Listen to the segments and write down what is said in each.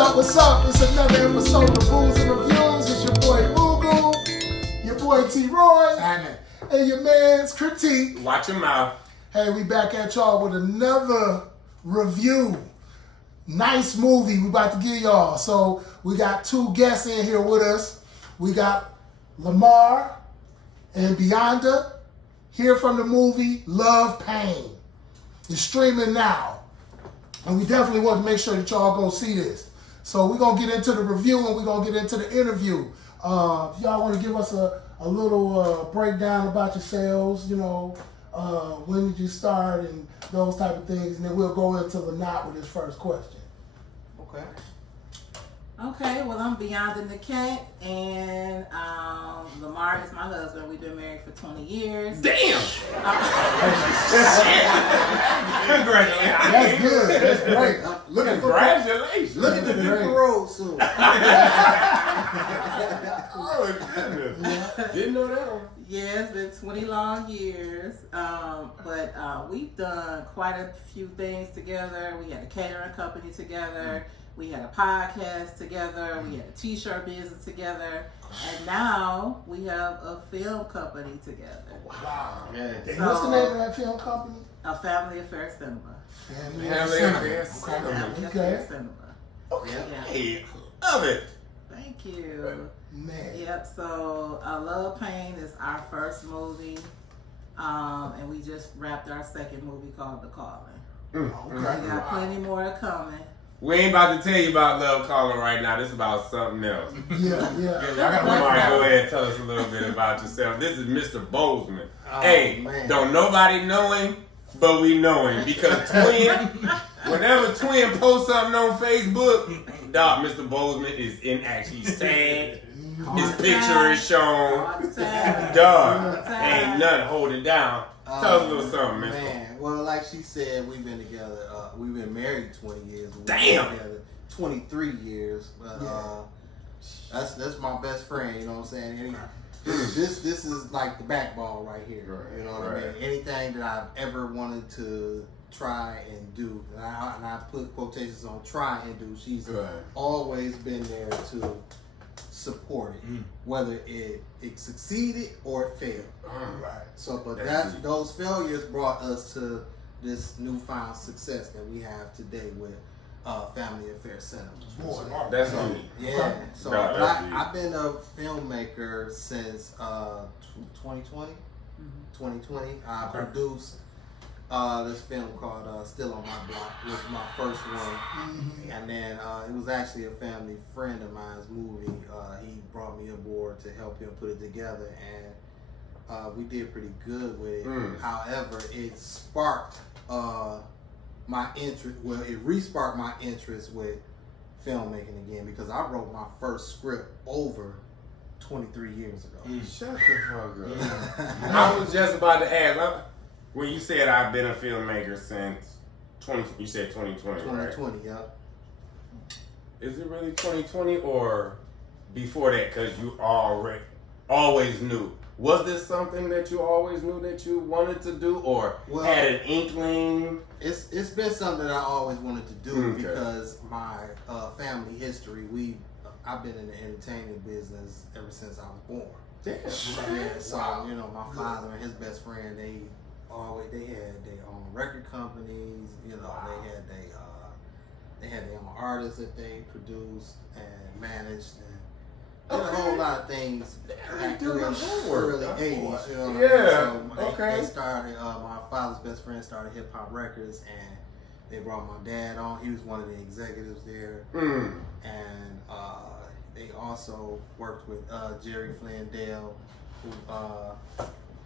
up? What's up? It's another episode of Booze and Reviews. It's your boy Boo, your boy T-Roy, and your man's Critique. Watch your mouth. Hey, we back at y'all with another review. Nice movie we about to give y'all. So we got two guests in here with us. We got Lamar and Bionda here from the movie Love Pain. It's streaming now. And we definitely want to make sure that y'all go see this. So we're going to get into the review and we're going to get into the interview. If y'all want to give us a little breakdown about yourselves, you know, when did you start and those type of things, and then we'll go into Lamar with his first question. Okay, well, I'm Bionda Nickette, and Lamar is my husband. We've been married for 20 years. Damn! Congratulations. That's good. That's great. Congratulations. Look at the people road soon. Oh, goodness. Didn't know that one. Yeah, it's been 20 long years, but we've done quite a few things together. We had a catering company together. We had a podcast together. We had a t-shirt business together. And now we have a film company together. Wow. Yeah. And what's the name of that film company? A Family Affair Cinema. Family Affair Family Cinema. Affair Cinema. Okay. Love it. Thank you. Man. Yep, so Love Pain is our first movie. And we just wrapped our second movie called The Calling. Okay. We got plenty more coming. We ain't about to tell you about Love Calling right now. This is about something else. Yeah. Lamar, go ahead and tell us a little bit about yourself. This is Mr. Bozeman. Oh, Hey, man. don't nobody know him, but we know him. Because whenever Twin posts something on Facebook, dog, Mr. Bozeman is in action. He's sad. His picture is shown. Dog, ain't nothing holding down. Tell us a little something, man. Man, well, like she said, we've been together. We've been married 20 years. We've Damn. Been together 23 years. But that's my best friend. You know what I'm saying? And this is like the backbone right here. Right, You know what I mean? Anything that I've ever wanted to try and do, and I put quotations on try and do. She's always been there to support it, whether it succeeded or it failed. Right. So, but That's those failures brought us to this newfound success that we have today with Family Affair Cinema. Boy, That's on me. Yeah. So No, that's deep. I've been a filmmaker since 2020. 2020. I produced this film called Still on My Block. It was my first one. And then it was actually a family friend of mine's movie. He brought me aboard to help him put it together, and we did pretty good with it. However, it sparked my interest. Well, it re-sparked my interest with filmmaking again, because I wrote my first script over 23 years ago. Shut the fuck up. I was just about to ask. When you said I've been a filmmaker since you said 2020, right? 2020, yeah. Is it really 2020 or before that? Because you always knew. Was this something that you always knew that you wanted to do, or had an inkling? It's been something that I always wanted to do, Okay. because my family history, I've been in the entertainment business ever since I was born. Damn. Yeah, so you know, my father and his best friend, they had their own record companies. You know, they had their own artists that they produced and managed, and did a whole lot of things back in the early 80s. You know what I mean? So they started. My father's best friend started Hip Hop Records, and they brought my dad on. He was one of the executives there, and they also worked with Jerry Flandale, who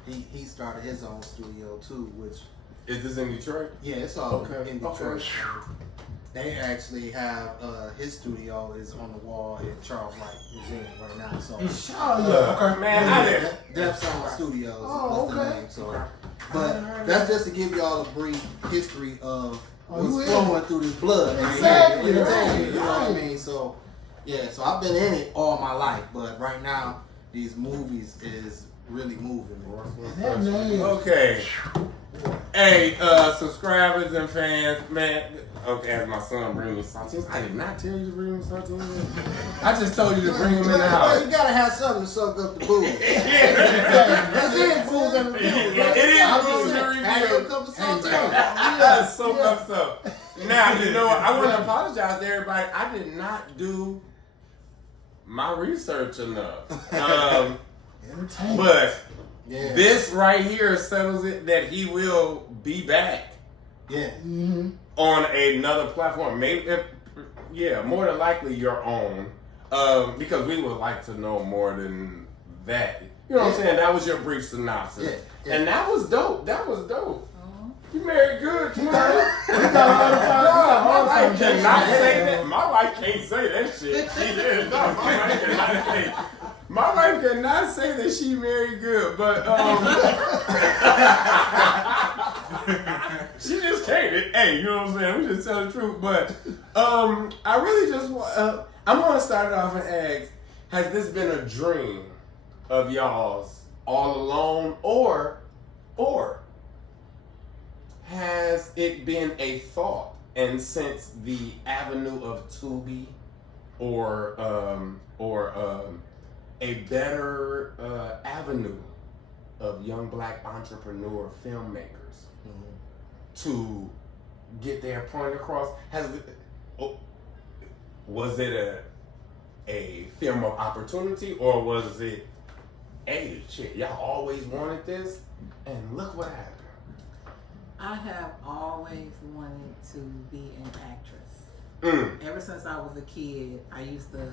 he started his own studio too, which is this in Detroit? Yeah, it's all in Detroit. Okay. They actually have his studio is on the wall in Charles Wright Museum right now. So Man, Def Sound Studios Oh, was the okay. name. So, but that's just to give y'all a brief history of what's flowing through this blood. Exactly. You know what I mean? So yeah, so I've been in it all my life, but right now these movies is really moving me. That name. Okay. Hey, subscribers and fans, man. Okay, as my son brings me saltines. I did not tell you to bring me saltines. I just told you to bring them in the house. You gotta have something to suck up the booze. That's it, fools and reviews. It is fools and reviews. Have a cup of saltines. That's so messed up. Now, you know what? I want to apologize to everybody. I did not do my research enough. But this right here settles it that he will be back. Yeah. Mm-hmm. On another platform. Maybe, more than likely your own. Because we would like to know more than that. You know what I'm saying? That was your brief synopsis. Yeah. And that was dope. You married good. You got all the My wife cannot say that. My wife can't say that shit. My wife cannot say that she married good, but she just can't. Hey, you know what I'm saying? We just tell the truth. But I really just I'm gonna start it off and ask: has this been a dream of y'all's all along, or has it been a thought? And since the avenue of Tubi or a better avenue of young black entrepreneur filmmakers to get their point across, was it a film of opportunity, or was it, hey, shit, y'all always wanted this, and look what happened? I have always wanted to be an actress. Ever since I was a kid, I used to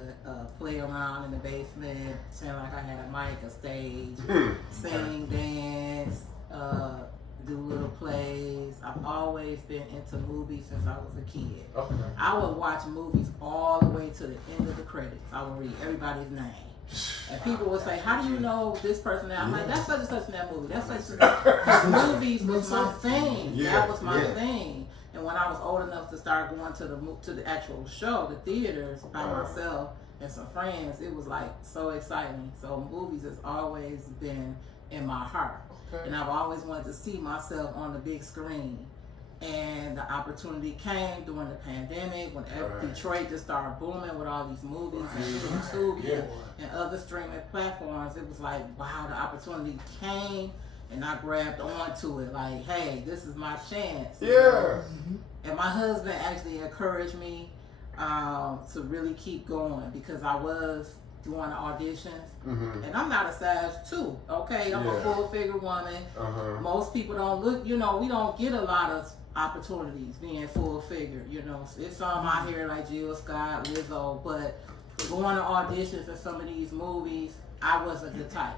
play around in the basement, pretend like I had a mic, a stage, sing, dance, do little plays. I've always been into movies since I was a kid. Okay. I would watch movies all the way to the end of the credits. I would read everybody's name. And people would say, how do you know this person now? I'm like, that's such and such in that movie. That's such and such. Because movies was my thing. Yeah. That was my thing. And when I was old enough to start going to the actual show, the theaters, by myself and some friends, it was like so exciting. So movies has always been in my heart. Okay. And I've always wanted to see myself on the big screen. And the opportunity came during the pandemic when Detroit just started booming with all these movies and YouTube and other streaming platforms. It was like, wow, the opportunity came, and I grabbed onto it. Like, hey, this is my chance. Yeah. And my husband actually encouraged me to really keep going because I was doing the auditions, and I'm not a size 2. Okay, I'm a full figure woman. Most people don't look. You know, we don't get a lot of opportunities being full figure. You know, it's some out here like Jill Scott, Lizzo, but going to auditions for some of these movies, I wasn't the type.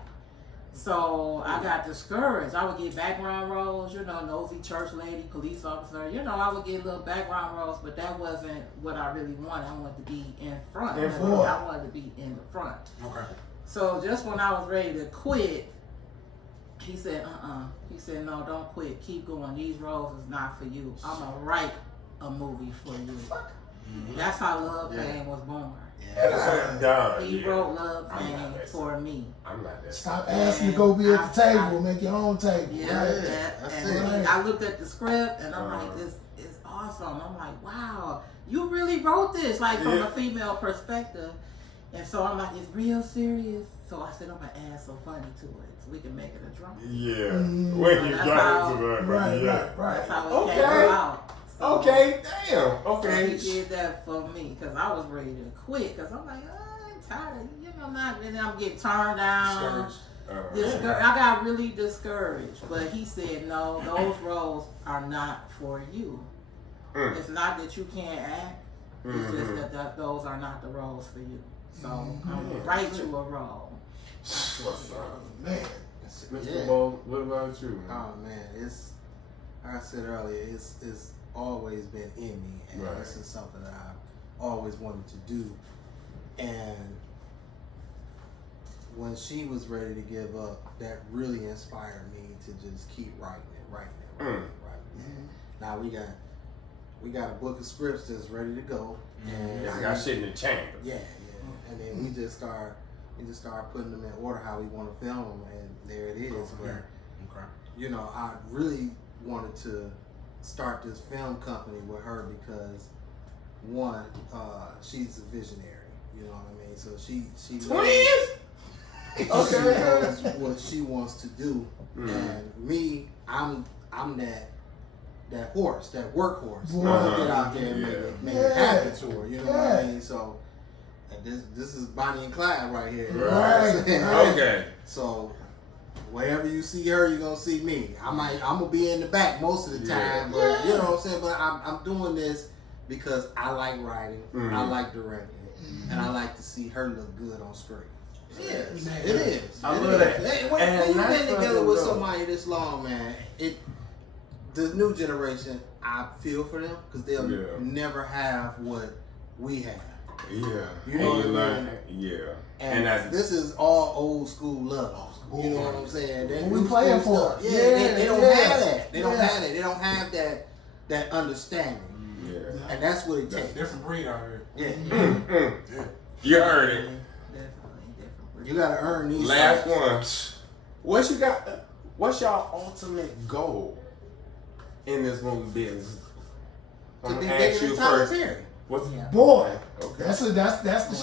So I got discouraged. I would get background roles, you know, nosy church lady, police officer. You know, I would get little background roles, but that wasn't what I really wanted. I wanted to be in front. I wanted to be in the front. Okay. So just when I was ready to quit, he said, He said, no, don't quit. Keep going. These roles is not for you. I'm going to write a movie for you. That's how Love Pain was born. He wrote Love Pain for me. I'm not that. Stop asking to go be at the table. Make your own table. And I looked at the script and I'm like, this is awesome. I'm like, wow, you really wrote this, like from a female perspective. And so I'm like, it's real serious. So I said, I'm going to add some funny to it so we can make it a drama. Yeah. When you got into that. Right. That's how it came about. So, okay, damn. Okay. So he did that for me because I was ready to quit because I'm like, I'm tired of, and I'm getting turned down. I got really discouraged. But he said, no, those roles are not for you. It's not that you can't act. It's just that those are not the roles for you. So I'm going to write you a role. Man. Mr. Bo, what about you? Oh, man. It's, like I said earlier, it's always been in me, and this is something that I've always wanted to do. And when she was ready to give up, that really inspired me to just keep writing it. Now we got a book of scripts that's ready to go, and I got shit in the chamber. And then we just start and just started putting them in order how we want to film them, and there it is. Okay. But you know, I really wanted to start this film company with her because one, she's a visionary. You know what I mean? So she knows what she wants to do, and me, I'm that horse, that workhorse. Get out there and make it happen to her. You know what I mean? So this is Bonnie and Clyde right here. You know what I'm saying? Okay. So wherever you see her, you're gonna see me. I'm gonna be in the back most of the time, but you know what I'm saying. But I'm doing this because I like writing, I like directing, and I like to see her look good on screen. It is. I love that. When you've been together with somebody this long, man, the new generation, I feel for them because they'll never have what we have. Yeah. You know what I mean? Yeah. And this is all old school love. You know what I'm saying? What we playing for? Yeah, they don't have that. They don't have that. They don't have that understanding. Yeah. And that's what it That's a takes. different breed out here. Yeah. You heard it. Definitely different. You gotta earn these. Last things. one. What's y'all ultimate goal in this movie business? I'm To be gonna bigger ask you than Tyler first. Perry. What's Boy, Okay. that's the shot. That's the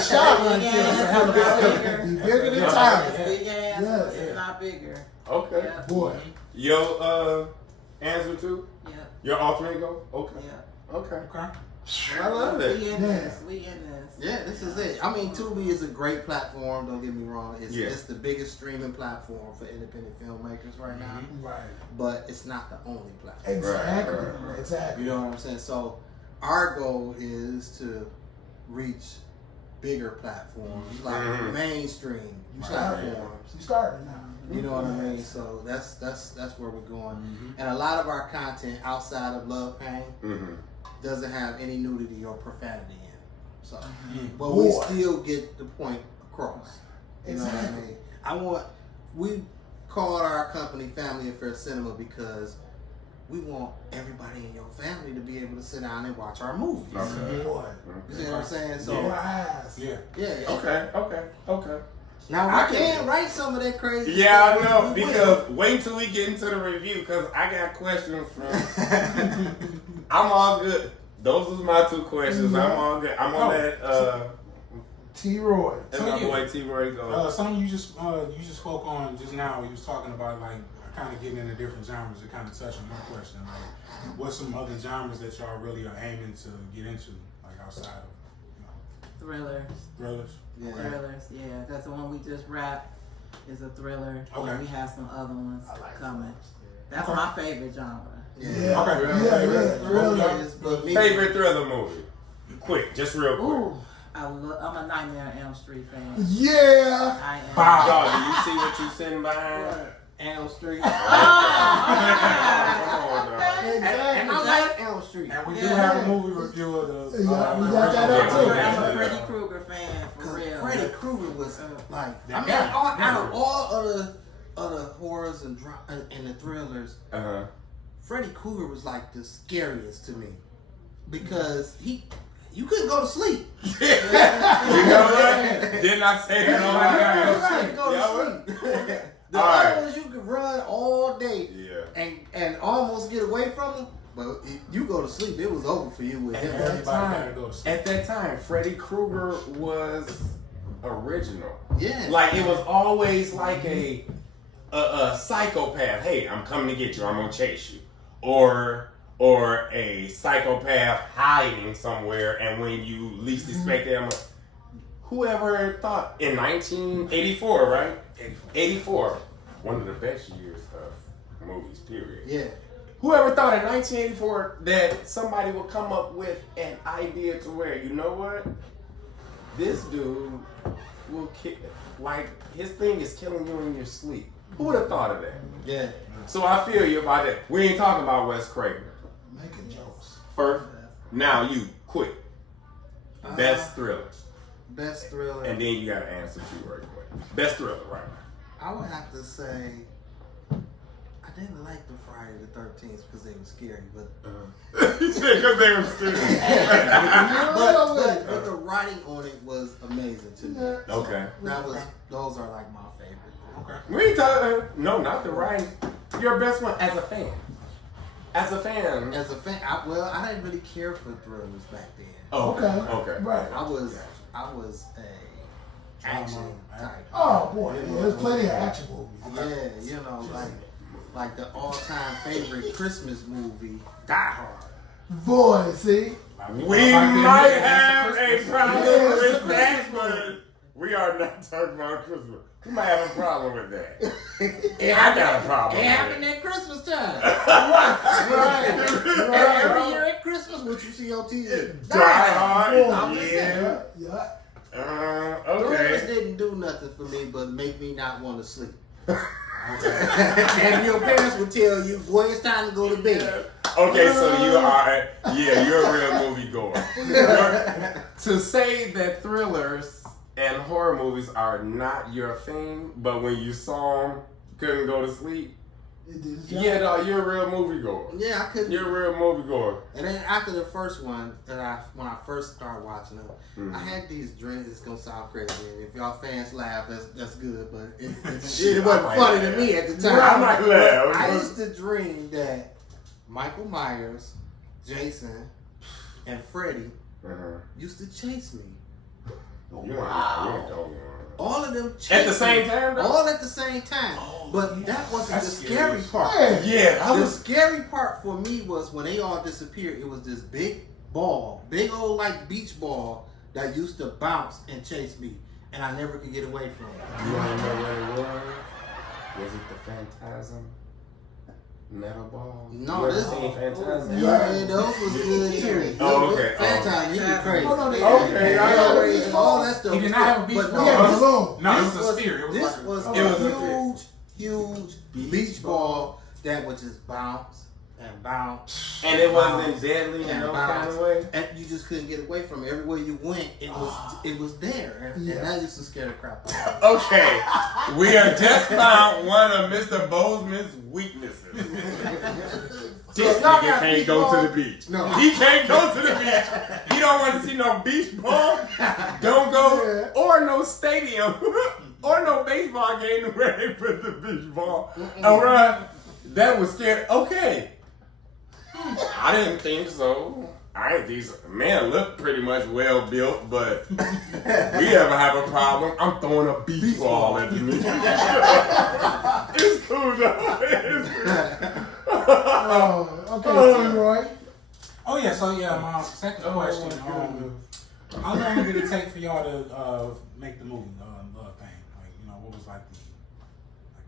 shot right there. Be bigger than Tyler. Big ass, Yeah. but it's not bigger. Okay. Yeah. Boy. Your answer too? Yeah. Your alternate goal? Okay. Yeah. Okay. Okay. I love it. We in this. We in this. Yeah, this is it. I mean, Tubi is a great platform. Don't get me wrong. It's the biggest streaming platform for independent filmmakers right now. Right. But it's not the only platform. Exactly. Right. Exactly. You know what I'm saying? So our goal is to reach bigger platforms like mainstream platforms. You started now. You know what I mean? So that's where we're going. And a lot of our content outside of Love Pain doesn't have any nudity or profanity in it. So, but we still get the point across. You know what I mean? We called our company Family Affair Cinema because we want everybody in your family to be able to sit down and watch our movies. Okay. Boy. You see what I'm saying? So, Yeah. Okay. Now I can write some of that crazy stuff. Yeah, I know. Because wait till we get into the review, because I got questions from. I'm all good. Those was my two questions. I'm all good. I'm gonna let T-Roy. let my boy T-Roy go. Something you just spoke on just now. You was talking about like kind of getting into different genres. It kind of touched on my question. Like, what's some other genres that y'all really are aiming to get into, like outside of Thrillers. thrillers? Yeah. Thrillers, yeah. That's the one we just wrapped. Is a thriller. Okay. And we have some other ones like coming. That's Okay. my favorite genre. Yeah. Okay. Really. Favorite thriller movie? Quick, just real quick. Ooh, I'm a Nightmare on Elm Street fan. Yeah. I am. Wow. Dog, do you see what you sitting behind? Elm Street. Come on, dog. Exactly. And I like Elm Street. And we do have a movie review of the. We got that up too. I'm a Freddy Krueger fan for real. Freddy Krueger was like, I mean, Yeah. out of all other horrors and the thrillers, Freddy Krueger was like the scariest to me because you couldn't go to sleep. You know what? Didn't I say that on my You couldn't go to sleep. The All other right. ones you could run all day and almost get away from them, but if you go to sleep, it was over for you with him. Everybody gotta go to sleep. At that time, Freddy Krueger was original. Yeah. Like it was always like a psychopath. Hey, I'm coming to get you. I'm gonna chase you. Or a psychopath hiding somewhere, and when you least expect it, whoever thought in 1984, right? 84, one of the best years of movies, period. Yeah. Whoever thought in 1984 that somebody would come up with an idea to where, you know what? This dude will kill, like, his thing is killing you in your sleep. Who would have thought of that? Yeah. So I feel you about that. We ain't talking about Wes Craven. Making jokes. First, now you, quick. Best thrillers. Best thriller. And then you gotta answer two right quick. Best thriller right now. I would have to say I didn't like the Friday the 13th because they were scary, but Because they were stupid. but the writing on it was amazing to me. Yeah. Okay. Those are like my favorite. Okay. We ain't talking. No, not the writing. Your best one as a fan. As a fan. As a fan, I didn't really care for thrillers back then. Oh, Okay. Okay. Right. I was a action type. Oh boy, there's plenty of action movies. Yeah, you know, like the all-time favorite Christmas movie, Die Hard. Boy, see? We might have a problem with that, but we are not talking about Christmas. We might have a problem with that. I got a problem It with happened it. at Christmas time. Right. Every year at Christmas, what you see on TV, Die Hard. I'm just saying. Yeah. Thrillers Okay. didn't do nothing for me but make me not want to sleep. And your parents would tell you, boy, it's time to go to bed. Okay, so you're a real movie goer. To say that thrillers and horror movies are not your thing, but when you saw them, couldn't go to sleep. It did its job. Yeah, no, you're a real movie goer. Yeah, I couldn't. You're a real movie goer. And then after the first one, when I first started watching them, I had these dreams. It's gonna sound crazy, and if y'all fans laugh, that's good. But it wasn't funny to me at the time. I might laugh. I used to dream that Michael Myers, Jason, and Freddy used to chase me. Wow. All of them chased At the same time, though? All at the same time. But that wasn't the scary part. Yeah, The scary part for me was when they all disappeared, it was this big ball, big old like beach ball that used to bounce and chase me. And I never could get away from it. You want to know what it was? Was it the Phantasm? Metal ball? No, You ever this- seen Phantasm? Yeah, those was good too. Oh, okay. Phantom, he was crazy. Okay, And all that stuff. He did not have a beach But ball. Yeah, no, the balloon. No, it this was a sphere. It was this like was It was a huge beach ball that would just bounce and bounce. And it wasn't deadly in And no bounce. kind of way? And you just couldn't get away from it. Everywhere you went, it was there. And that used to scare the crap out of me. Okay, we have just found one of Mr. Bozeman's weaknesses. This y'all nigga got can't beach go ball? to the beach. No. He can't go to the beach. He don't want to see no beach ball. Don't go. Or no stadium. Or no baseball game where they put the beach ball. Alright. That was scary. Okay. I didn't think so. These men look pretty much well built, but we ever have a problem, I'm throwing a beach ball at the knee. It's cool though. It's cool. Okay, Roy. Oh yeah, so yeah, my second question. How long did it take for y'all to make the movie Love Thing? Like, you know, what was like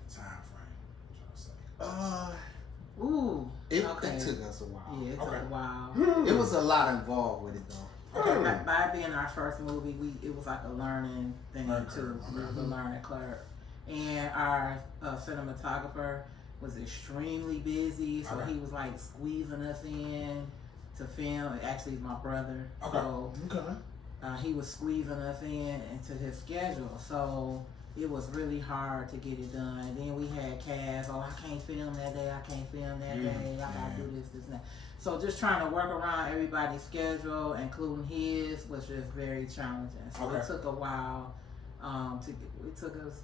the time frame? Ooh. It Okay. took us a while. Yeah, it took Okay. a while. It was a lot involved with it though. By being our first movie, it was like a learning thing Learning too. curve. We was a learning curve, and our cinematographer was extremely busy, so Okay. he was like squeezing us in to film. Actually, he's my brother, Okay. so Okay. he was squeezing us in into his schedule. So it was really hard to get it done. And then we had cast. Oh, I can't film that day. I can't film that day. I gotta do this, and that. So just trying to work around everybody's schedule, including his, was just very challenging. So Okay. it took a while. It took us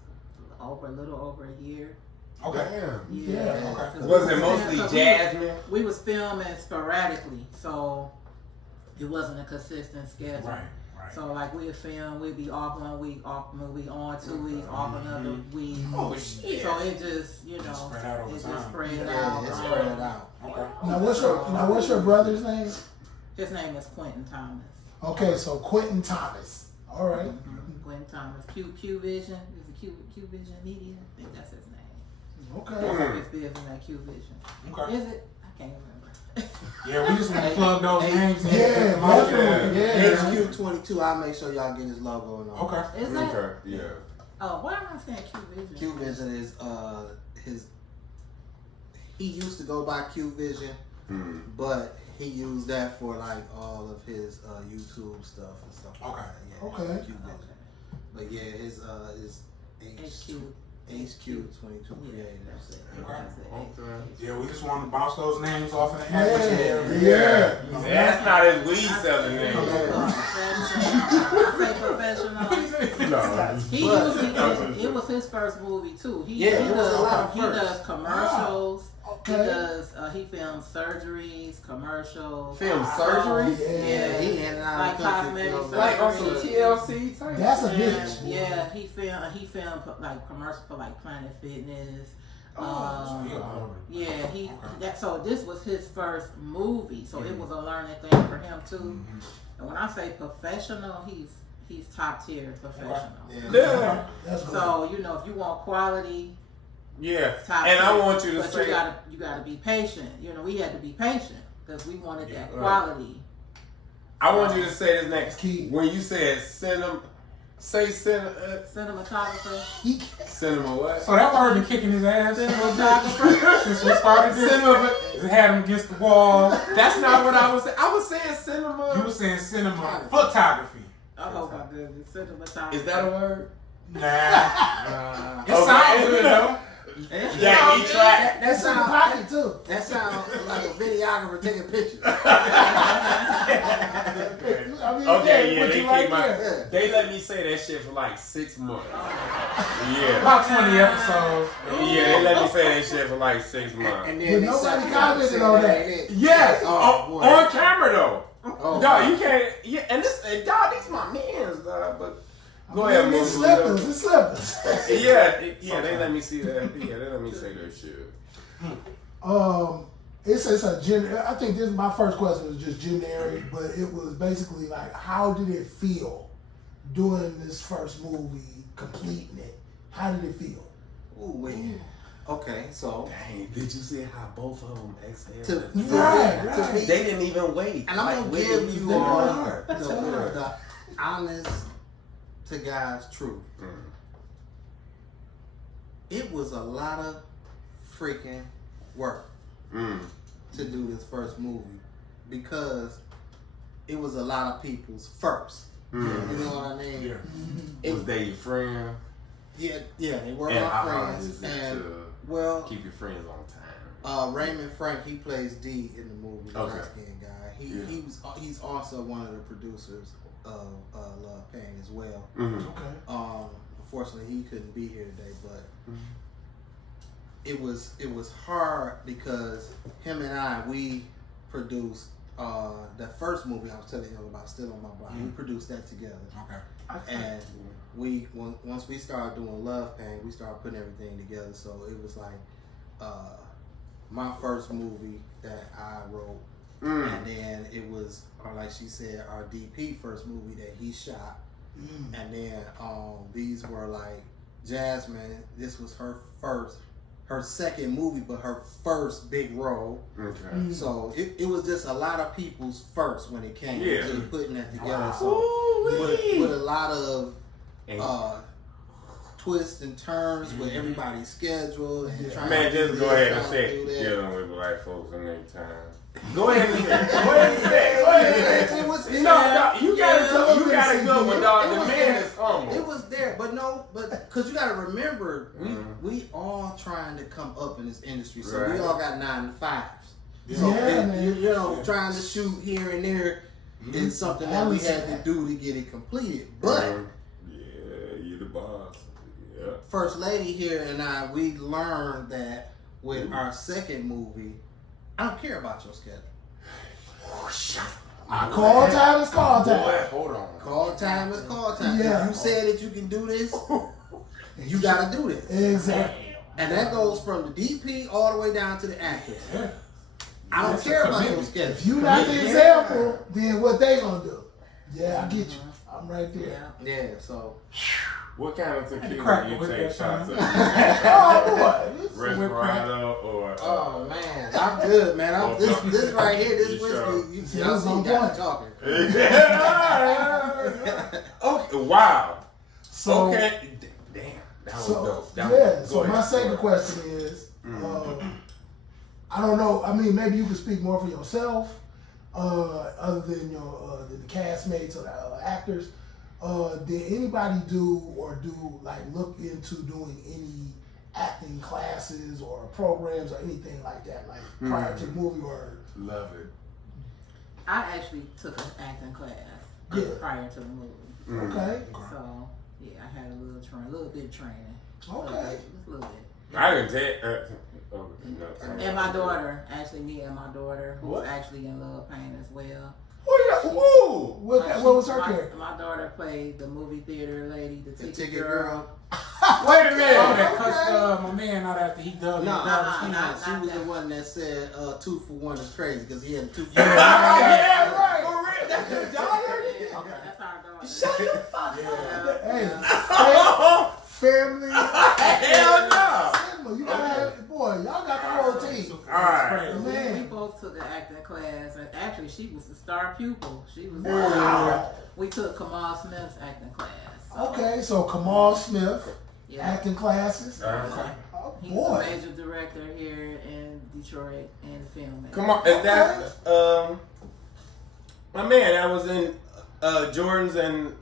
a little over a year. Okay. Damn. Yeah. Okay. 'Cause Was we it mostly because Jasmine? We was filming sporadically, so it wasn't a consistent schedule. Right. So like we'd film, we'd be off 1 week, off movie on 2 weeks, off another week. Oh shit. So it just, you know, spread out over it just time. spread Yeah, out. it spread out. Okay. Now what's your brother's name? His name is Quentin Thomas. Okay, so Quentin Thomas. All right. Quentin Thomas. Q Vision. Is it Q Vision Media? I think that's his name. Okay. His business at Q Vision. Okay. Is it? I can't remember. Yeah, we just want to plug those names in. Yeah, definitely. Yeah. HQ22, I'll make sure y'all get his logo and all. Okay. Is that? Okay, yeah. Oh, why am I saying Q Vision? Q Vision is he used to go by Q Vision, but he used that for like all of his YouTube stuff and stuff like Okay. that. Yeah, Okay. Q Vision. But yeah, his HQ22 Yeah, created. that's it. Okay. That's it. Yeah, we just want to bounce those names off in the Yeah. atmosphere. Yeah. That's not his weed selling name. I say professional. No. He usually it was his first movie too. He it was a lot of he firsts. does commercials. Okay. He does he films surgeries, commercials. Film surgery? Yeah. He had it out Like of the country. cosmetic filmed Like on surgery. some TLC type. That's a And, bitch. yeah, he filmed like commercials for like Planet Fitness. So he all over. Yeah, he Okay. so this was his first movie, so it was a learning thing for him too. Mm-hmm. And when I say professional, he's top tier professional. Yeah. That's good. So you know, if you want quality, Yeah. top And tier, I want you to but say. you gotta be patient. You know, we had to be patient because we wanted that right. quality. I want you to say this next. Key. When you said cinema, say cinema. Cinematographer, Cinema what? So that word been kicking his ass cinematographer. since we started this. Cinema. It had him against the wall. That's not what I was saying. I was saying cinema. You were saying cinema photography. Oh my goodness, cinematographer. Is that a word? Nah. It Okay. sounds good though. Yeah, he tried. That It's in the sounds pocket too. that sounds like a videographer taking pictures. I mean, Okay, yeah, yeah, put they you right keep my. there. They let me say that shit for like 6 months. Yeah. About 20 episodes. Yeah, they let me say that shit for like 6 months. And But then nobody commented on that. Yes, Oh, boy. on camera though. Oh, Dog, you can't. Yeah, and this, dog, these my mans, dog. But go I ahead, mean, it's Mojo. slippers. It's slippers. Yeah, they let me see that. Yeah, they let me say that shit. It's a I think this my first question was just generic, but it was basically like, how did it feel doing this first movie, completing it? How did it feel? Ooh, wait. Okay, so Dang, did you see how both of them exhaled? to Right. be, They didn't even wait. and I'm gonna give you They all worked hard. the honest to God's truth. It was a lot of freaking work to do this first movie because it was a lot of people's first. You know what I mean? Yeah. It Was they your friend? Yeah, they were And my how hard friends. is it And to well, keep your friends on time? Raymond Frank, he plays D in the movie. The Okay. light-skinned guy. Yeah. He's also one of the producers of Love Pain as well. Okay. Unfortunately, he couldn't be here today, but it was hard because him and we produced the first movie I was telling you about, Still on My Block. We produced that together. Okay. And once we started doing Love Pain, we started putting everything together. So it was like my first movie that I wrote, and then it was, like she said, our DP first movie that he shot, and then these were like Jasmine. This was her second movie, but her first big role. Okay. So it was just a lot of people's first when it came Yeah. to putting that together. Wow. So with a lot of And twists and turns with everybody's schedule and trying man, to do just go this, ahead and trying say to do that. dealing with black folks in their time. Go ahead and say it. Go ahead and say it. Go ahead and say it. It was No, dog, you got a good one, dog. It The was man there. is humble. It was there, but because you got to remember, we all trying to come up in this industry, so Right. we all got 9 to 5s. Yeah, So man. you know, trying to shoot here and there is something that we had to do to get it completed. But yeah, you the boss. Yeah. First Lady here and we learned that with our second movie, I don't care about your schedule. Call time is call Boy, time. hold on. Call time is call time. Yeah. If you said that you can do this, you gotta do this. Exactly. And that goes from the DP all the way down to the actors. I don't care about your schedule. If you not the example, then what they gonna do? Yeah, I get you. I'm right there. Yeah, so What kind of tequila Crack do you with take that shots time. of? Oh boy. Respirado or oh man, I'm good, man. This right here, this whiskey, y'all see, you got me talking. Okay, wow. So, Okay, damn, that was So dope. That yeah. was, So go my ahead. second question is, I don't know. I mean, maybe you can speak more for yourself, other than your the castmates or the actors. Did anybody look into doing any acting classes or programs or anything like that, like prior to the movie or? Love it. I actually took an acting class. Good. prior to the movie. Okay. So yeah, I had a little bit of training. Okay. Just a little bit. I didn't take. And my daughter, actually, me and my daughter, who's What? actually in Love Pain as well. Ooh. What was her character? My daughter played the movie theater lady, the The ticket ticket girl. Wait a minute. Oh, that cussed my man out after he dubbed No, him. she was the one that said 2 for 1 is crazy because he had a 2 for 1. Yeah, right. For real. That's your daughter? That's our daughter. Shut the fuck up. Hey, Oh, family. hell no. You gotta have, boy, y'all got the whole team. Alright. We both took an acting class, and actually, she was the star pupil. She was. Wow. We took Kamal Smith's acting class. So, Okay, so Kamal Smith, yeah. acting classes. Uh-huh. Oh, He's boy. a major director here in Detroit and film. Come on, is that my man that was in Jordan's and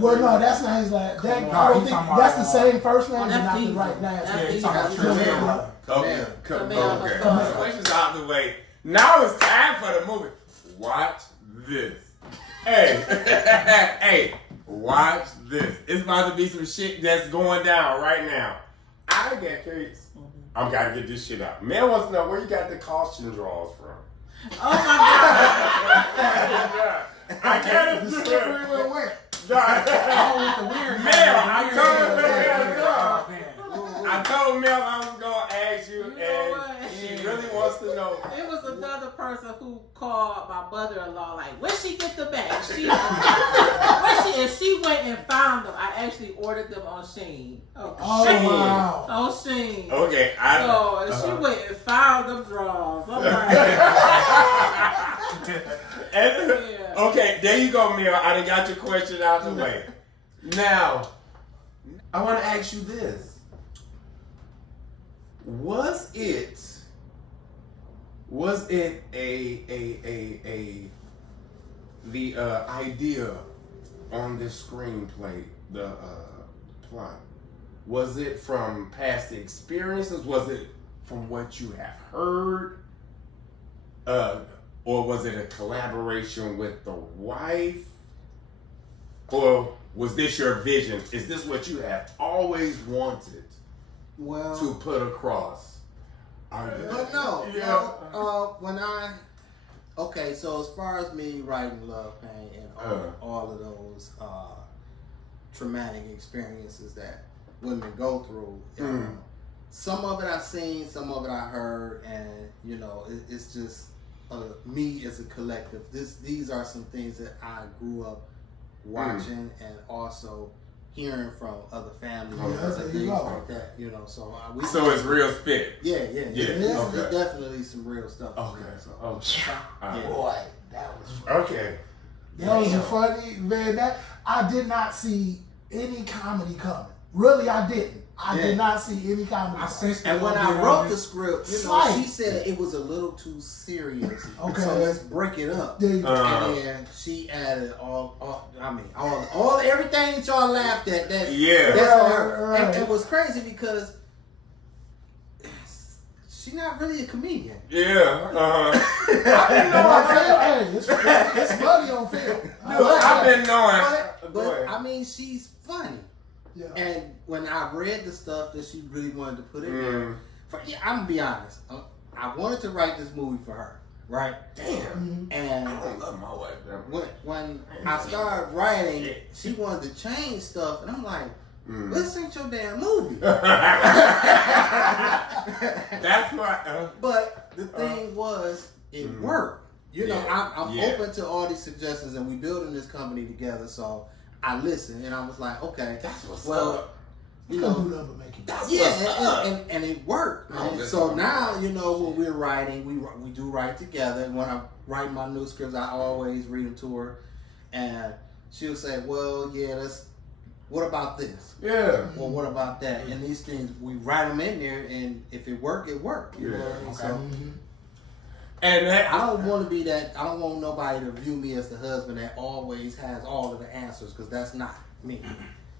Well, no, that's not his last. That, No, I don't he's think talking that's the about, same first name, Oh, but that's not the Diesel. right last That's name. Yeah, he's Diesel. talking about Yeah. Okay, Camille. Questions out the way. Now it's time for the movie. Watch this. Hey, hey, watch this. It's about to be some shit that's going down right now. I get curious. I'm gotta get this shit out. Man wants to know where you got the costume drawers from. Oh my I can't The do slippery it. when wet. Oh, with the weird Mel, guy. I told him Yeah, that. man. I told Mel I was gonna ask you, You know and what? she really wants to know. God! It was another person who called my mother-in-law like, "Where she get the bag?" And she went and found them. I actually ordered them on Shein. Oh, Shit. wow. On Shein. Okay, So she went and found them drawers. I'm like, And- Yeah. okay, there you go, Mel. I done got your question out the way. Now, I want to ask you this: Was it the idea on this screenplay, the plot? Was it from past experiences? Was it from what you have heard? Or was it a collaboration with the wife? Or was this your vision? Is this what you have always wanted Well, to put across? but no, okay, so as far as me writing Love Pain and all of those traumatic experiences that women go through, some of it I've seen, some of it I heard, and it's just me as a collective. These are some things that I grew up watching and also hearing from other family members and things like that. So So it's real spit. yeah. Okay. Definitely some real stuff. Okay. Yeah. Boy, that was funny. Okay. That was a funny, man. That I did not see any comedy coming. Really, I didn't. I did not see any comedy I coming. sensed And when I wrote the script, she said it was a little too serious. Okay. So let's break it up. There you go. And then she added all everything that y'all laughed at. That's on her. Right. And it was crazy because she's not really a comedian. Yeah. Hey, it's funny on film. I've been knowing. But I mean, she's funny. Yeah. And when I read the stuff that she really wanted to put in there, I'm gonna be honest. I wanted to write this movie for her, right? Damn. And I don't love my wife, man. when I started writing, she wanted to change stuff, and I'm like, this ain't your damn movie. That's why. But the thing was, it worked. I'm open to all these suggestions, and we building this company together. So I listened, and I was like, okay, That's what's well, up. You know, do nothing but make it. That's what's up. and it worked. Oh, And so now, when we're writing, we do write together. And when I write my new scripts, I always read them to her, and she'll say, "Well, yeah, what about this? Yeah. Well, what about that?" And these things, we write them in there, and if it work, it work. You know what I mean? So And that, I don't want to be that. I don't want nobody to view me as the husband that always has all of the answers, because that's not me.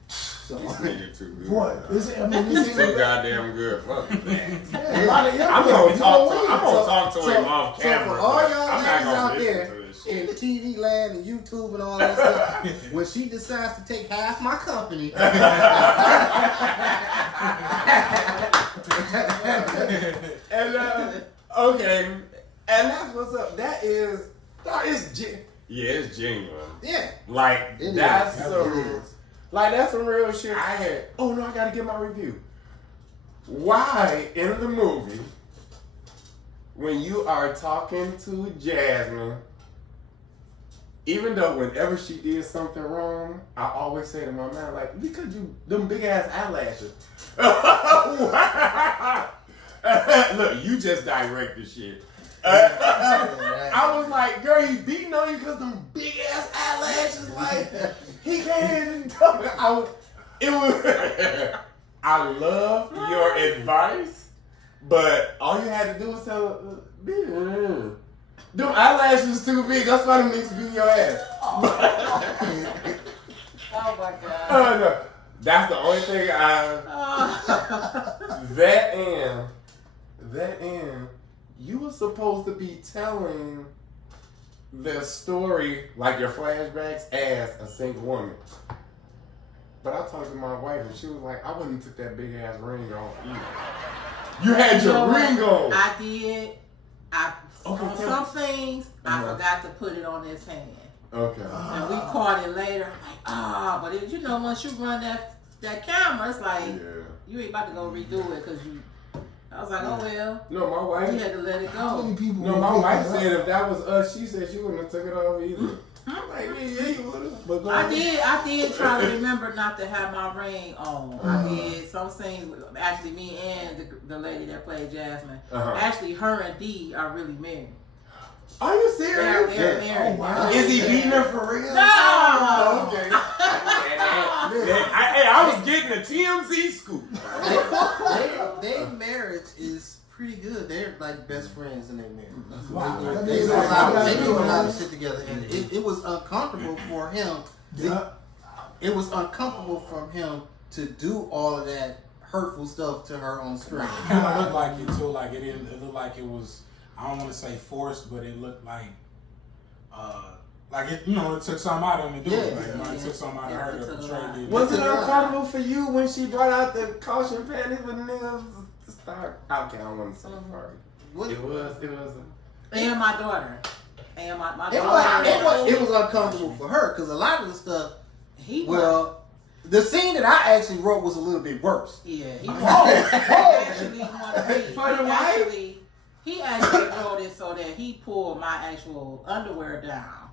So this nigga too good. Boy, it's Too goddamn good. Fuck that. a lot of I'm gonna input. talk to him off so camera. for all but y'all I'm not ladies gonna out listen there to this shit. in TV land and YouTube and all that stuff. When she decides to take half my company, And okay, and that's what's up. It's genuine. yeah, Like It that's is. some, It is. like that's some real shit. I had. Oh no, I gotta get my review. Why in the movie, when you are talking to Jasmine, even though whenever she did something wrong, I always say to my man, like, because you them big ass eyelashes. Look, you just directed shit. I was like, girl, he beating on you because them big ass eyelashes. Like, he can't even talk. I love your advice, but all you had to do was tell her, them eyelashes too big. That's why them niggas beat your ass. Oh my God. No. That's the only thing that and you were supposed to be telling the story, like your flashbacks, as a single woman. But I talked to my wife and she was like, I wouldn't took that big ass ring off either. You had your ring on. I did. On Okay, some things, I Uh-huh. forgot to put it on his hand. Okay. And we caught it later. I'm like, but it, once you run that camera, it's like, you ain't about to go redo it because you. I was like, oh well. No, my wife. You had to let it How go. many people? No, would my pick wife that said up? if that was us, she said she wouldn't have took it off either. I'm like, yeah, you would have. But go I ahead. did try to remember not to have my ring on. I did some things. Actually, me and the lady that played Jasmine. Uh-huh. Actually, her and Dee are really married. Are you serious? They're married. Oh, wow. Is he beating her for real? No. Oh, okay. Hey, I was getting a TMZ scoop. their marriage is pretty good. They're like best friends in their marriage. Wow. That They means do a lot like- of shit together, and it was uncomfortable for him. Yeah. It was uncomfortable for him to do all of that hurtful stuff to her on screen. It kind of looked like it too. Like it looked like it was. I don't want to say forced, but it looked like it. You know, it took something out of him to do it. Like, it took something out of her to portray it. Was it uncomfortable for you when she brought out the caution panties with niggas? Okay, I don't want to say sorry. What? It was. And my daughter. And my It was uncomfortable for her because a lot of the stuff. The scene that I actually wrote was a little bit worse. Yeah, he actually wrote it so that he pulled my actual underwear down.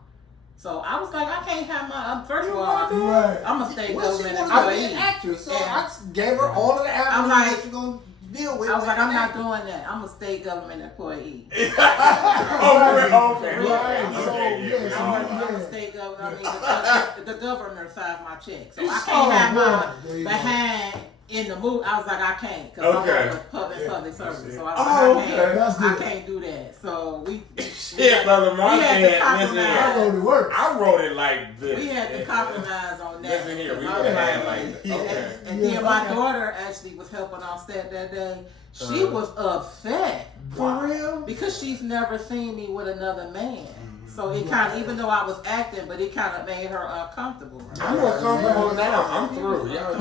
So I was like, I can't have my. First of all, Right. I'm a state Well, she government wanted to be an employee. actress, so Yeah. I gave her all of the avenues like- that you're gonna deal with. I was like, as I'm an not actress. doing that. I'm a state government employee. Okay. Right. Okay. So, yes, I'm yeah. a state government. I mean, the governor signs my check, so I Oh, can't have my there you go. behind in the movie. I was like, I can't because Okay. I'm a public service. So I was Oh, like, okay. That's I good. can't do that. So we Shit, brother, my we had to dad. Listen I compromise. wrote it worse. I wrote it like this. We had to compromise on that. Listen here, we I was would have had like, like okay. And Yeah, then my okay. daughter actually was helping on set that day. She was upset For real? because she's never seen me with another man. So it kind of, even though I was acting, but it kind of made her uncomfortable. I'm uncomfortable now. I'm through. Y'all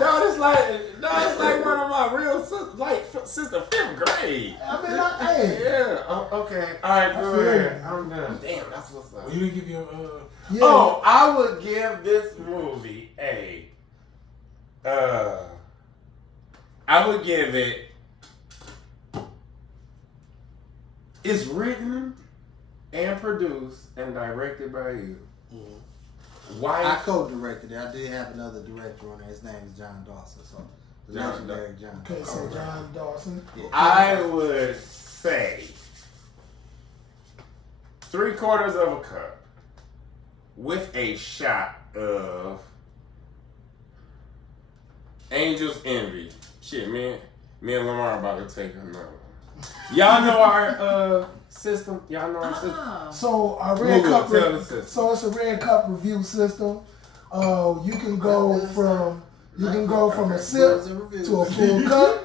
know it's like one of my real sisters, like since the 5th grade. I mean, hey. Yeah. Okay. All right. I Go feel ahead. you. I'm done. Damn, that's what's up. Well, you didn't give your. Yeah. Oh, I would give this movie I would give it. It's written and produced and directed by you. Why? I co-directed it. I did have another director on there. His name is John Dawson. So the John legendary John. Okay, so John Dawson. Yeah. I would say 3/4 of a cup with a shot of Angel's Envy. Shit, me and Lamar about to take another one. Y'all know our system. Y'all know our system. So a red Google, cup. tell the system. So it's a red cup review system. You can go from a sip to a full cup,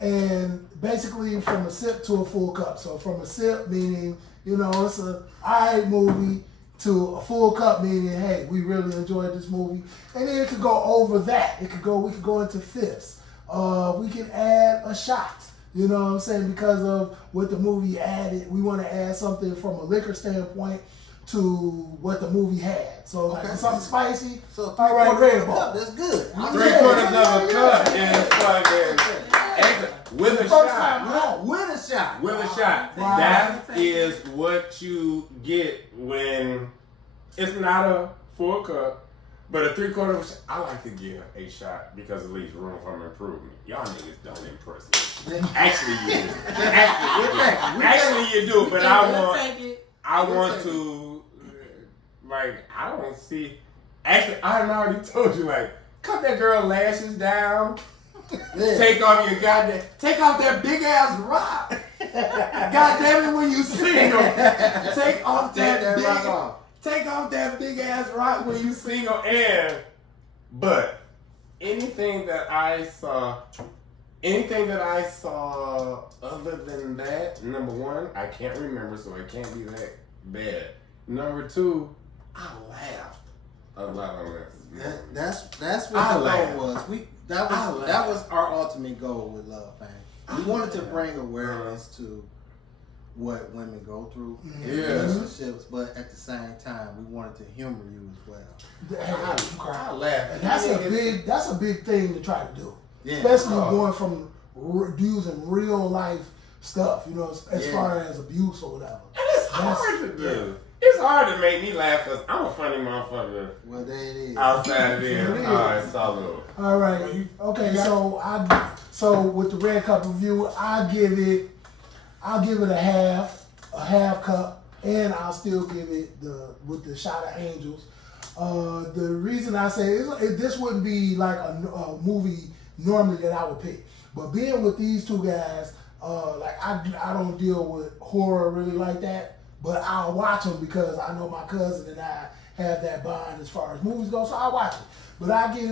and basically from a sip to a full cup. So from a sip meaning, it's a alright movie, to a full cup meaning, hey, we really enjoyed this movie. And then it could go over that. We could go into fifths. We can add a shot. You know what I'm saying? Because of what the movie added, we want to add something from a liquor standpoint to what the movie had. So like something spicy. So all right, Red Bull. That's good. 3/4 of a cup is fucking with a shot. With a shot. With a shot. Wow. That is what you get when it's not a full cup, but a 3/4 of a shot. I like to give a shot because it leaves room for improvement. Y'all niggas don't impress me. Actually, you do. Actually, you do. But I want to, like, I don't see. Actually, I already told you, like, cut that girl lashes down. Yeah. Take off that big ass rock. God damn it, when you single, take off that rock off. Take off that big ass rock when you single. But anything that I saw other than that, number one, I can't remember, so it can't be that bad. Number two, I laughed a lot on this. That's what the goal was. That was our ultimate goal with Love Fame. We wanted to bring awareness to what women go through in relationships, but at the same time, we wanted to humor you as well. I laughed. And that's a big thing to try to do. Yeah. Especially going from using real life stuff, as far as abuse or whatever. And it's hard to do. It's hard to make me laugh because I'm a funny motherfucker. Well, there it is. Outside of there. Alright, salute. All right. Okay, so with the Red Cup review, I'll give it a half cup, and I'll still give it with the shot of Angels. The reason I say this wouldn't be like a movie normally that I would pick, but being with these two guys, like I don't deal with horror really like that. But I'll watch them because I know my cousin and I have that bond as far as movies go, so I watch it. But I give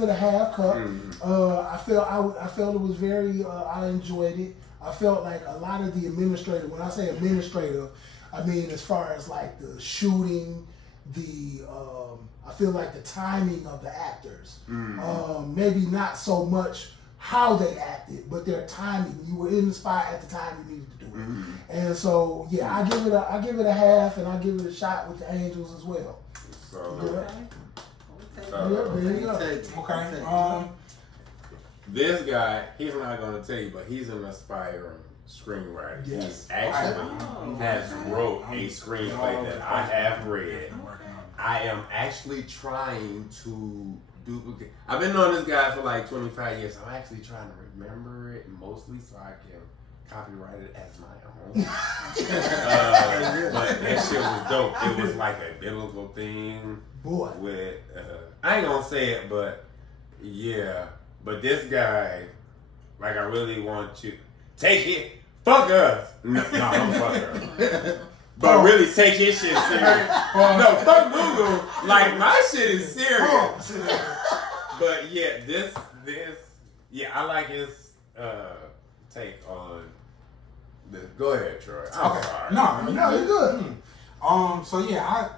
it a half cup. I felt it was very. I enjoyed it. I felt like a lot of the administrative. When I say administrative, I mean as far as like the shooting, I feel like the timing of the actors. Maybe not so much how they acted, but their timing. You were in the spot at the time you needed to do it. And so, I give it a half, and I give it a shot with the Angels as well. So, there you go. Okay. This guy, he's not going to tell you, but he's an aspiring screenwriter. Yes. He actually has wrote a screenplay that I have read. I am actually trying to duplicate. I've been knowing this guy for like 25 years. So I'm actually trying to remember it mostly so I can copyright it as my own. But that shit was dope. It was like a biblical thing. Boy. With I ain't gonna say it, but yeah. But this guy, like, I really want you take it. Fuck us. No, don't fuck her. But really take his shit serious. No, fuck Google. Like, my shit is serious. But yeah, this, I like his take on this. Go ahead, Troy. I'm sorry. No, you're good. So yeah, I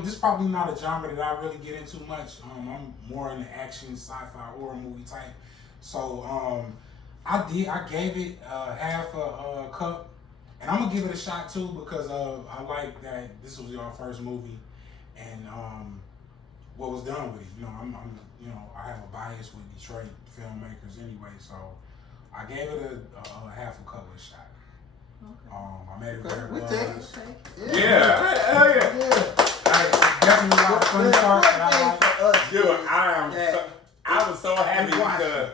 this is probably not a genre that I really get into much. I'm more in the action, sci-fi, horror movie type. So I gave it half a cup, and I'm gonna give it a shot too because I like that this was your first movie, and what was done with it. I'm I have a bias with Detroit filmmakers anyway, so I gave it a half a cup of a shot. I made it where it was. Yeah. Hell yeah. Definitely a lot of fun parts that I like. Dude, I was so happy because,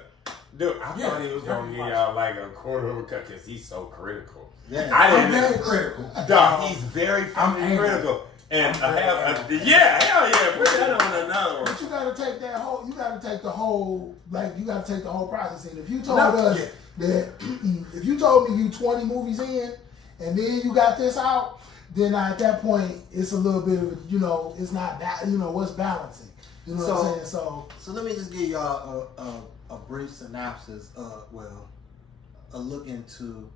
dude, I thought he was going to give y'all like a quarter of a cup because he's so critical. Yeah, I'm very critical. Dog, he's very fucking critical. And hell yeah, put that on another one. But you gotta take the whole process in. If you told us that, if you told me you 20 movies in, and then you got this out, then at that point, it's a little bit of, it's not that, what's balancing. You know what I'm saying? So let me just give y'all a brief synopsis. a look into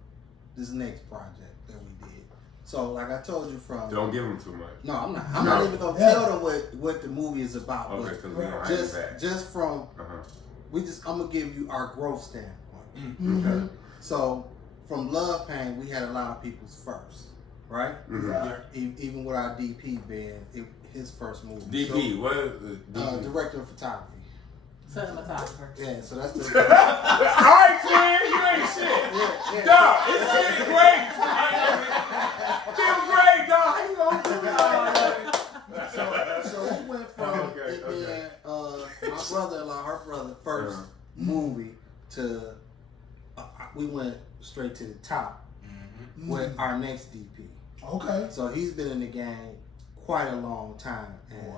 this next project that we did. So, like I told you from... Don't give them too much. No, I'm not. I'm not even going to tell them what the movie is about. Okay, but because we don't have that. just from... I'm going to give you our growth standpoint. Okay. So, from Love Pain, we had a lot of people's first, right? Even with our DP being his first movie. DP, what is the DP? Director of photography. Cinematographer. Yeah, so that's the... Alright, twin, you ain't shit. Dog, it's getting great. Getting great, dog. How you gonna do that? So we went from it being my brother-in-law, her brother, first movie to we went straight to the top with our next DP. Okay. So he's been in the game quite a long time, and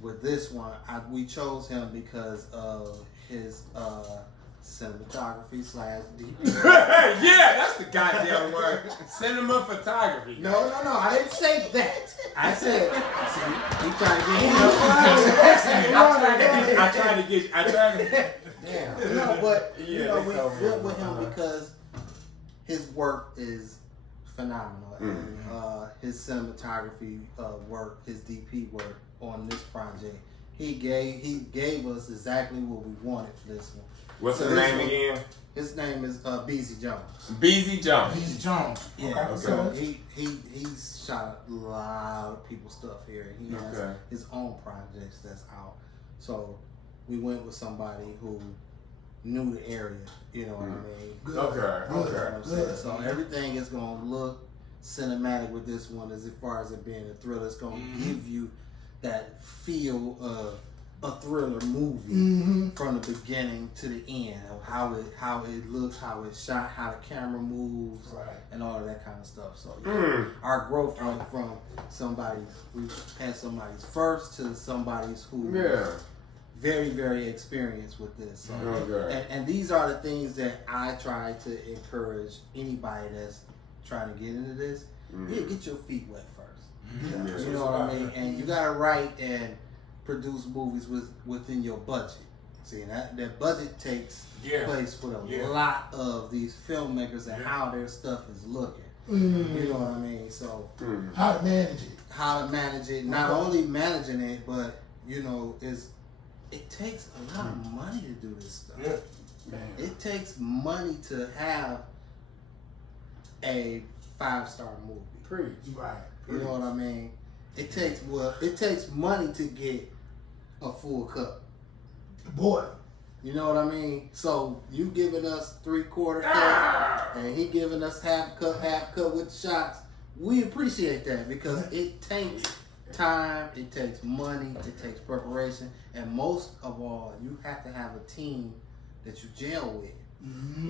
with this one, we chose him because of his cinematography / DP. Yeah, that's the goddamn word. Cinema photography. No, I didn't say that. I said, see, he trying to get I tried to. Damn. No, but we built with him because his work is phenomenal, and his cinematography work, his DP work on this project, he gave us exactly what we wanted for this one. What's his name again? His name is BZ Jones. BZ Jones. BZ Jones. Yeah. Okay. So he's shot a lot of people's stuff here. He has his own projects that's out. So we went with somebody who knew the area. You know what I mean? Good. Okay. So everything is gonna look cinematic with this one, as far as it being a thriller. It's gonna give you that feel of a thriller movie from the beginning to the end, of how it looks, how it's shot, how the camera moves, and all of that kind of stuff. So our growth went from we had somebody's first to somebody's who very, very experienced with this. So, and these are the things that I try to encourage anybody that's trying to get into this. Get your feet wet first. You know what I mean? And you gotta write and produce movies within your budget. See, that budget takes place with a lot of these filmmakers and how their stuff is looking. You know what I mean? So how to manage it. How to manage it. Not only managing it, but it takes a lot of money to do this stuff. It takes money to have a 5-star movie. Right. You know what I mean? It takes money to get a full cup. Boy. You know what I mean? So you giving us 3/4 cup and he giving us half cup with the shots. We appreciate that because it takes time, it takes money, it takes preparation, and most of all, you have to have a team that you gel with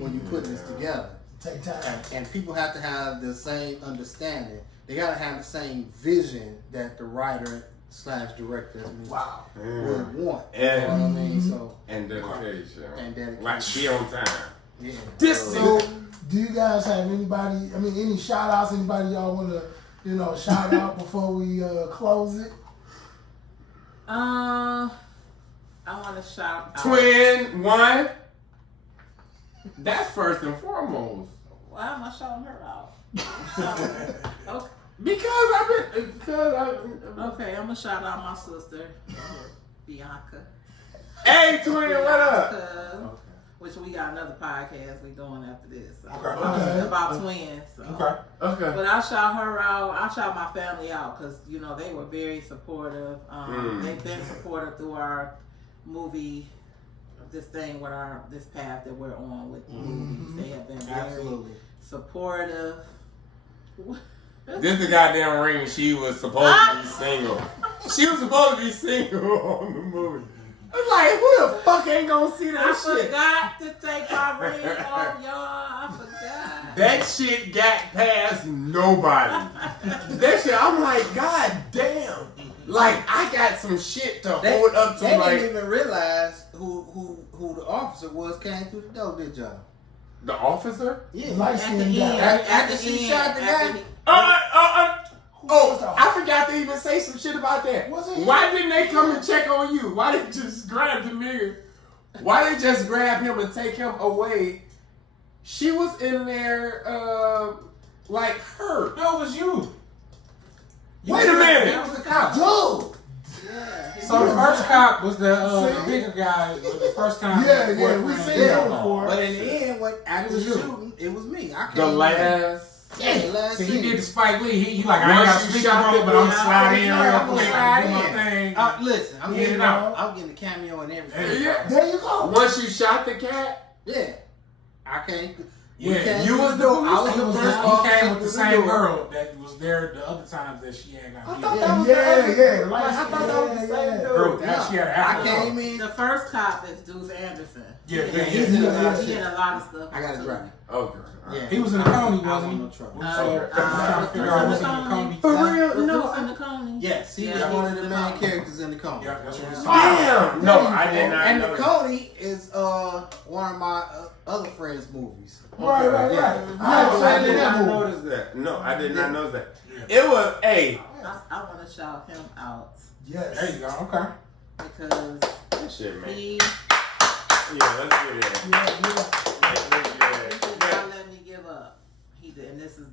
when you put this together. Take time. And people have to have the same understanding. They gotta have the same vision that the writer / director would want. You know what I mean? So and dedication. And Like be on time. Yeah. So do you guys have anybody, any shout outs, anybody y'all wanna, shout out before we close it? I wanna shout out Twin one. That's first and foremost. Why am I shouting her out? Okay. Okay, I'm gonna shout out my sister, Bionda. Hey, twin, what up? Which we got another podcast we doing after this. So. Okay. About twins. So. Okay. But I shout her out. I shout my family out because they were very supportive. They've been supportive through our movie. This thing with this path that we're on with the movies. They have been very supportive. This the goddamn ring she was supposed to be single. She was supposed to be single on the movie. I'm like, who the fuck ain't gonna see that shit? I forgot to take my ring off, y'all. I forgot. That shit got past nobody. That shit, I'm like, god damn. Like, I got some shit to hold up to. They like, didn't even realize who the officer was came through the door, did y'all? The officer? Yeah. Light-skinned guy. After she shot the guy? I forgot to even say some shit about that. Why didn't they come and check on you? Why didn't they just grab the nigga? Why they just grab him and take him away She was in there, like hurt. No, it was you. Wait a minute. That was the cop. Dude. Yeah. So the first cop was the bigger guy. The first time. Yeah, we boyfriend seen did that it. before. But in the end, when after It was you. shooting, it was me. I The came last. Yeah, the last See, he scene. did the Spike Lee. He like, I ain't Once got you speaker shot bro, the but I'm dude, slide in I'm real gonna quick. slide Do my in. thing. Listen, I'm In and getting out. I'm getting a cameo and everything. Yeah. There you go. Once you shot the cat, Yeah, I came. Yeah, you was the I was the police first He officer came with the through same door. girl that was there the other times that she had got I beat. thought Yeah. that was Yeah. Like, I thought that was the same dude. Girl, that she had an I afro. came in. The first cop is Deuce Anderson. Yeah, He yeah, did yeah. a lot- He did a lot of stuff. I got it too. right. Okay. Yeah. He was in the Coney, I wasn't he? want no trouble. So, I'm Okay. trying to figure out what's in the Coney. For real? Was No. Deuce in the Coney? Yes, he was Yeah, one he of the was main the characters in the Coney. Yeah, that's what he's Damn. No, I did not And know the that. Coney is one of my other friends' movies. Right. Yeah. I did not movie. notice that. No, I did not notice that. It was, hey, I want to shout him out Yes. There you go. Okay. because that shit, man. he Yeah, let's get it. Yeah. did not let me give up. He did, and this is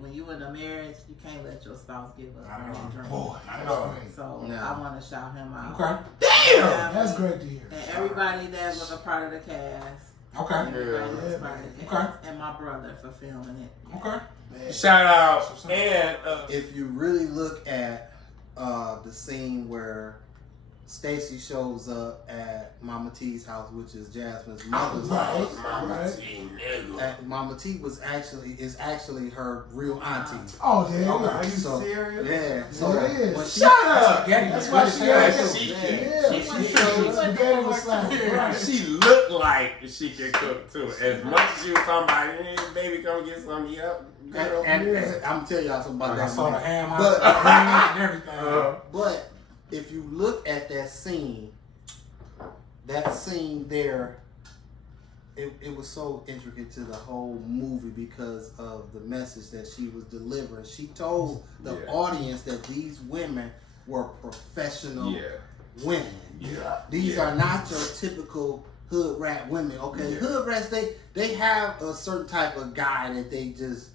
when you in a marriage, you can't let your spouse give up on their dream. Boy, I that's know. great. So Yeah. I want to shout him out. Okay. Damn! That's great to hear. And everybody that was a part of the cast. Okay. Everybody that was Yeah. part of the Okay. cast. And my brother for filming it. Okay. Man. Shout out. And, If you really look at the scene where Stacy shows up at Mama T's house, which is Jasmine's mother's house. Mama T, nigga. Mama T is actually her real auntie. Oh, yeah. Okay. Are you So, serious? Yeah. So Yeah, it is. when she, Shut up! Spaghetti. That's why she Yeah, had she to. can. Yeah. She She went- showed she went spaghetti to was slapping. Right. She looked like she could cook too. As much as she was talking about, hey, baby, come get some. Yep. Girl. and I'm gonna tell y'all something about Like I that. saw the man. ham But- and everything. But if you look at that scene there, it was so intricate to the whole movie because of the message that she was delivering. She told the Yeah. audience that these women were professional Yeah. women. Yeah. These Yeah. are not your typical hood rat women. Okay, Yeah. hood rats they have a certain type of guy that they just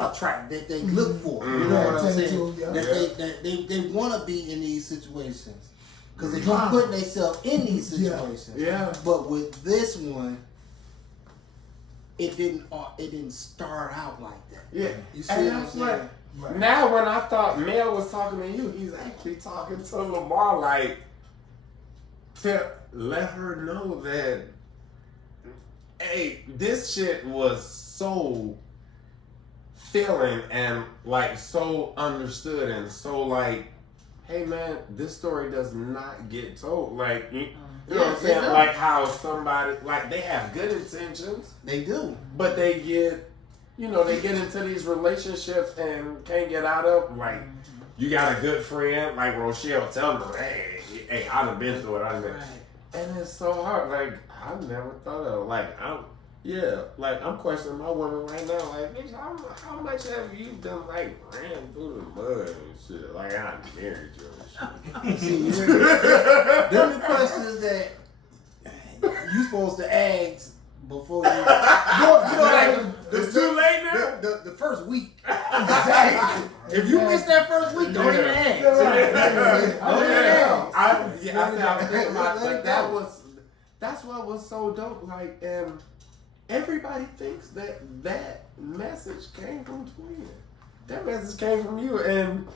attract, that they look for. You know what I'm Yeah, saying? tend to, yeah. That they want to be in these situations because they keep Drama. putting themselves in these Yeah. situations. Yeah. But with this one, it didn't start out like that. Yeah. You see And what I'm that's saying? what. Right. Now, when I thought Mel was talking to you, he's actually talking to Lamar, like, to let her know that, hey, this shit was so feeling and, like, so understood and so, like, hey, man, this story does not get told. Like, you know what I'm Yeah, saying? it does. Like, how somebody, like, they have good intentions, They do. but they get into these relationships and can't get out of. Like, you got a good friend, like Rochelle, tell them, hey, I done been through it. I done been. Right. And it's so hard. Like, I never thought of, like, I'm questioning my woman right now. Like, bitch, how much have you done, like, ran through the mud and shit? Like, I married you and shit. See, them the questions that you supposed to ask before you. Like, It's too late now. The first week. exactly. If you miss that first week, don't even ask. Yeah, right. I said I was thinking about like that's what was so dope. Like, and everybody thinks that message came from Twin. That message came from you, and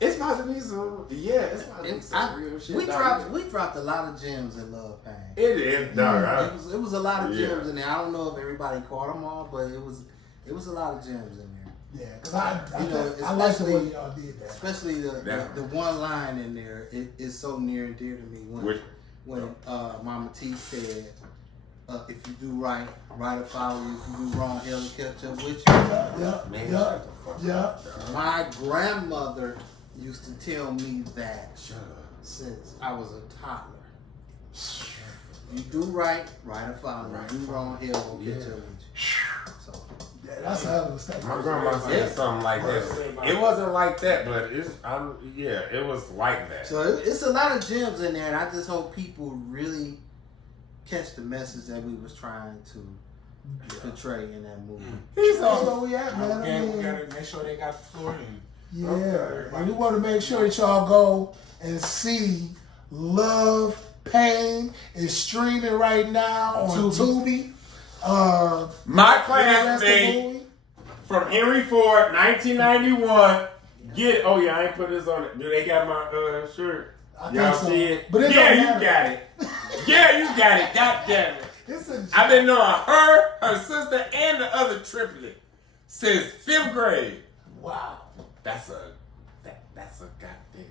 it's about to be some. Yeah, it's about to be some real shit. We dog. dropped a lot of gems in Love Pain. It is, dog. It was a lot of Yeah. gems in there. I don't know if everybody caught them all, but it was a lot of gems in there. Yeah, because I You know, like the way especially- y'all did that. Especially the one line in there is so near and dear to me when Mama T said, "If you do right, right will follow you. If you do wrong, hell will catch up with you." Man, Yeah. shut the fuck Yeah. up, dog. My grandmother used to tell me that Shut up. since I was a toddler. You do right, right will follow you. You do wrong, hell will catch up with you. So. Yeah, that's a hell of a statement. My grandma said something like that. It wasn't like that, but it was like that. So it's a lot of gems in there, and I just hope people really catch the message that we was trying to portray in that movie. He's That's all. where we at, man. I Okay, we mean, gotta make sure they got the floor in. yeah, Okay. and we want to make sure that y'all go and see Love Pain is streaming right now on Tubi. My the classmate movie. from Henry Ford, 1991. Oh yeah, I ain't put this on it. Do they got my shirt? I think Y'all so. see it? But it Yeah, don't you matter. got it. Yeah, you got it. God damn it. It's a I've been knowing her sister, and the other triplet since 5th grade. wow. That's a goddamn.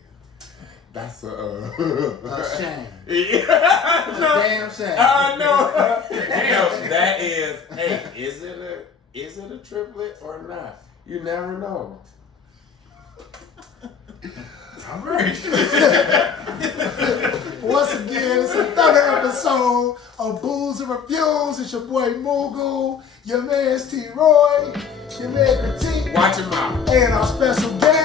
That's a Shame. Yeah. No. Damn shame. No. Damn, that is. Hey, is it a triplet or not? You never know. All right. Once again, it's another episode of Booze and Reviews. It's your boy Mugu, your man T. Roy, your man Petit, Watch him out. and our special guest.